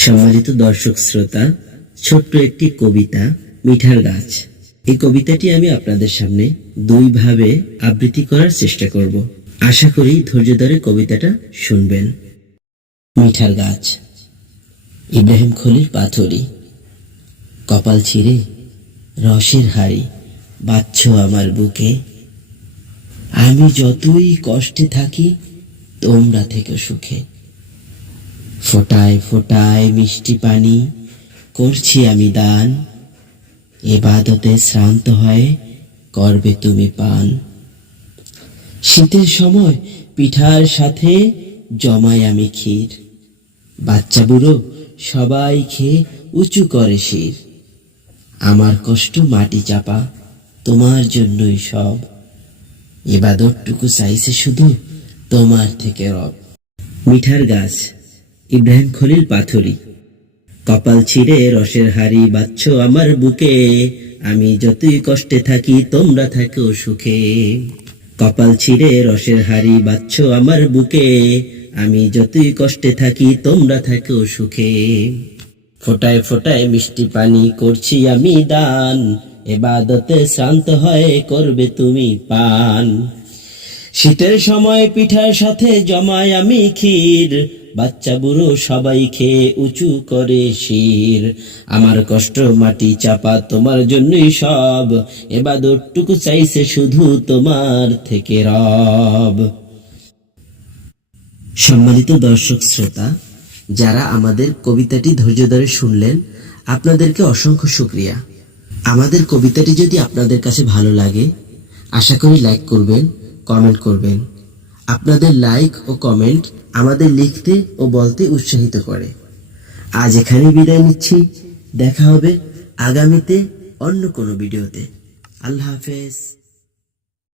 সম্মানিত দর্শক শ্রোতা, ছোট্ট একটি কবিতা, মিঠার গাছ। এই কবিতাটি আমি আপনাদের সামনে দুইভাবে আবৃত্তি করার চেষ্টা করব। আশা করি ধৈর্য ধরে কবিতাটা শুনবেন। মিঠার গাছ, ইব্রাহিম খলির পাথরি, কপাল ছিঁড়ে, রসের হাড়ি বাচ্চ আমার বুকে। আমি যতই কষ্টে থাকি, তোমরা থেকে সুখে। ফোটায় ফোটায় মিষ্টি পানি করছি আমি দান। এবাদতে শ্রান্ত হয়ে করবে তুমি পান। শীতের সময় পিঠার সাথে জমাই আমি ক্ষীর। বাচ্চা বুড়ো সবাই খেয়ে উঁচু করে শির। আমার কষ্ট মাটি চাপা, তোমার জন্যই সব। এবাদতটুকু চাইছে শুধু তোমার থেকে রব। মিঠার গাছ ইব্রাহিম খলিল পাথরি। কপাল ছিঁড়ে রসের হাড়ি বাচ্চ আমার বুকে, আমি যতই কষ্টে থাকি তোমরা থাকো সুখে। কপাল ছিঁড়ে রসের হাড়ি বাচ্চ আমার বুকে, আমি যতই কষ্টে থাকি তোমরা থাকো সুখে। ফোটায় ফোটায় মিষ্টি পানি করছি আমি দান, এবাদতে শ্রান্ত হয়ে করবে তুমি পান। শীতের সময় পিঠার সাথে জমায় আমি ক্ষীর বাচ্চা বুড়ো সবাই খেয়ে উঁচু করে শির। আমার কষ্ট মাটি চাপা তোমার জন্যই সব। এবাদতটুকু চাইছে শুধু তোমার থেকে রব। সম্মানিত দর্শক শ্রোতা, যারা আমাদের কবিতাটি ধৈর্য ধরে শুনলেন, আপনাদেরকে অসংখ্য শুক্রিয়া। আমাদের কবিতাটি যদি আপনাদের কাছে ভালো লাগে, আশা করি লাইক করবেন কমেন্ট করবেন। আপনাদের লাইক ও কমেন্ট আমাদের লিখতে ও বলতে উৎসাহিত করে। আজ এখানে বিদায় নিচ্ছি। দেখা হবে আগামীতে অন্য কোনো ভিডিওতে আল্লাহ হাফেজ।